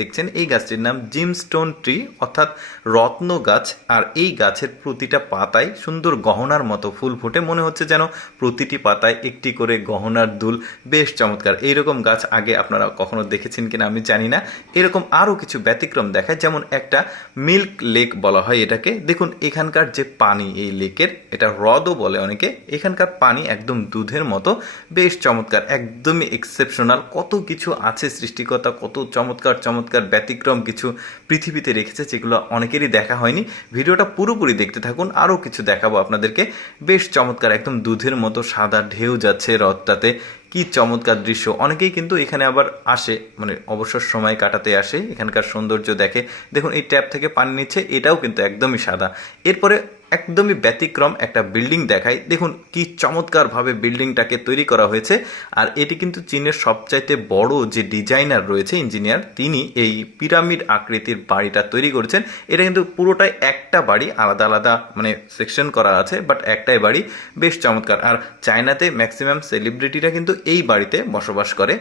দেখছেন এই গাছটির নাম জিমস্টোন ট্রি অর্থাৎ রত্ন গাছ। আর এই গাছের প্রতিটা পাতায় সুন্দর গহনার মতো ফুল ফুটে, মনে হচ্ছে যেন প্রতিটি পাতায় একটি করে গহনার দুল। বেশ চমৎকার। এইরকম গাছ আগে আপনারা কখনো দেখেছেন কিনা আমি জানি না। এরকম আরও কিছু ব্যতিক্রম দেখায়, যেমন একটা মিল্ক লেক বলা হয় এটাকে। দেখুন এখানকার যে পানি এই লেকের, এটা হ্রদও বলে অনেকে, এখানকার পানি একদম দুধের মতো। বেশ চমৎকার, একদমই এক্সেপশনাল। কত কিছু আছে সৃষ্টিকর্তা, কত চমৎকার চমৎকার ব্যতিক্রম কিছু পৃথিবীতে রেখেছে যেগুলো অনেকেরই দেখা হয়নি। ভিডিওটা পুরোপুরি দেখতে থাকুন, আরও কিছু দেখাবো আপনাদেরকে। বেশ চমৎকার, একদম দুধের মতো সাদা ঢেউ যাচ্ছে হ্রদটাতে। কি চমৎকার দৃশ্য। অনেকেই কিন্তু এখানে আবার আসে, মানে অবসর সময় কাটাতে আসে, এখানকার সৌন্দর্য দেখে। দেখুন এই ট্যাপ থেকে পানি নিচ্ছে, এটাও কিন্তু একদমই সাদা। এরপরে একদমই ব্যতিক্রম একটা বিল্ডিং দেখায়। দেখুন কি চমৎকারভাবে বিল্ডিংটাকে তৈরি করা হয়েছে। আর এটি কিন্তু চীনের সবচাইতে বড় যে ডিজাইনার রয়েছে, ইঞ্জিনিয়ার, তিনি এই পিরামিড আকৃতির বাড়িটা তৈরি করেছেন। এটা কিন্তু পুরোটাই একটা বাড়ি, আলাদা আলাদা মানে সেকশন করা আছে, বাট একটাই বাড়ি। বেশ চমৎকার। আর চায়নাতে ম্যাক্সিমাম সেলিব্রিটিরা কিন্তু এই বাড়িতে বসবাস করে।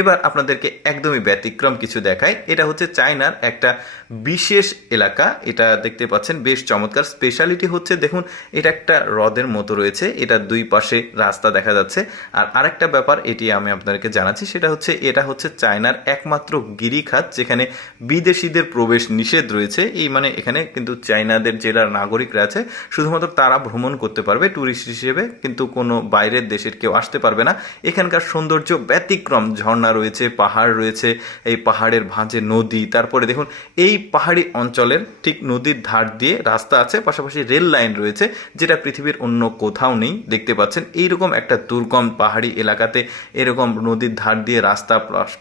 এবার আপনাদেরকে একদমই ব্যতিক্রম কিছু দেখায়। এটা হচ্ছে চায়নার একটা বিশেষ এলাকা, এটা দেখতে পাচ্ছেন। বেশ চমৎকার। স্পেশালিটি হচ্ছে দেখুন এটা একটা হ্রদের মতো রয়েছে, এটা দুই পাশে রাস্তা দেখা যাচ্ছে। আর আরেকটা ব্যাপার এটি আমি আপনাদেরকে জানাচ্ছি, সেটা হচ্ছে এটা হচ্ছে চায়নার একমাত্র গিরিখাত যেখানে বিদেশিদের প্রবেশ নিষেধ রয়েছে। এই মানে এখানে কিন্তু চায়নাদের যারা নাগরিকরা আছে শুধুমাত্র তারা ভ্রমণ করতে পারবে ট্যুরিস্ট হিসেবে, কিন্তু কোনো বাইরের দেশের কেউ আসতে পারবে না। এখানকার সৌন্দর্য ব্যতিক্রম, ঝর্ণা রয়েছে, পাহাড় রয়েছে, এই পাহাড়ের ভাঁজে নদী। তারপরে দেখুন এই পাহাড়ি অঞ্চলের ঠিক নদীর ধার দিয়ে রাস্তা আছে, পাশাপাশি রেল লাইন রয়েছে, যেটা পৃথিবীর অন্য কোথাও নেই। দেখতে পাচ্ছেন এইরকম একটা দুর্গম পাহাড়ি এলাকাতে এরকম নদীর ধার দিয়ে রাস্তা,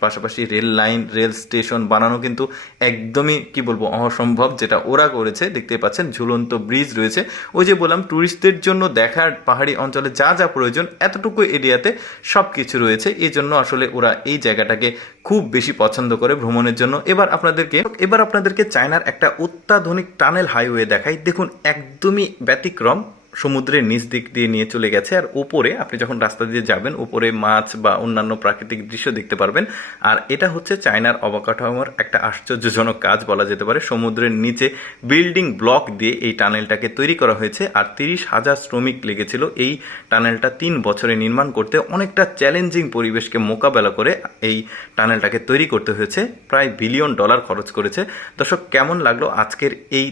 পাশাপাশি রেল লাইন, রেল স্টেশন বানানো কিন্তু একদমই কি বলবো অসম্ভব, যেটা ওরা করেছে। দেখতে পাচ্ছেন ঝুলন্ত ব্রিজ রয়েছে। ওই যে বললাম ট্যুরিস্টদের জন্য দেখার পাহাড়ি অঞ্চলে যা যা প্রয়োজন এতটুকু এরিয়াতে সব কিছু রয়েছে। এই জন্য আসলে ওরা এই জায়গাটাকে খুব বেশি পছন্দ করে ভ্রমণের জন্য। এবার আপনাদেরকে চায়নার একটা অত্যাধুনিক টানেল হাইওয়ে দেখাই। দেখুন একদমই ব্যতিক্রম, সমুদ্রের নিচ দিক দিয়ে নিয়ে চলে গেছে। আর উপরে আপনি যখন রাস্তা দিয়ে যাবেন, উপরে মাছ বা অন্যান্য প্রাকৃতিক দৃশ্য দেখতে পারবেন। আর এটা হচ্ছে চায়নার অবকাঠামোর একটা আশ্চর্যজনক কাজ বলা যেতে পারে। সমুদ্রের নিচে বিল্ডিং ব্লক দিয়ে এই টানেলটাকে তৈরি করা হয়েছে। আর 30,000 শ্রমিক লেগেছিল এই টানেলটা 3 বছরে নির্মাণ করতে। অনেকটা চ্যালেঞ্জিং পরিবেশকে মোকাবেলা করে এই টানেলটাকে তৈরি করতে হয়েছে। প্রায় $1 বিলিয়ন খরচ করেছে। দর্শক কেমন লাগলো আজকের এই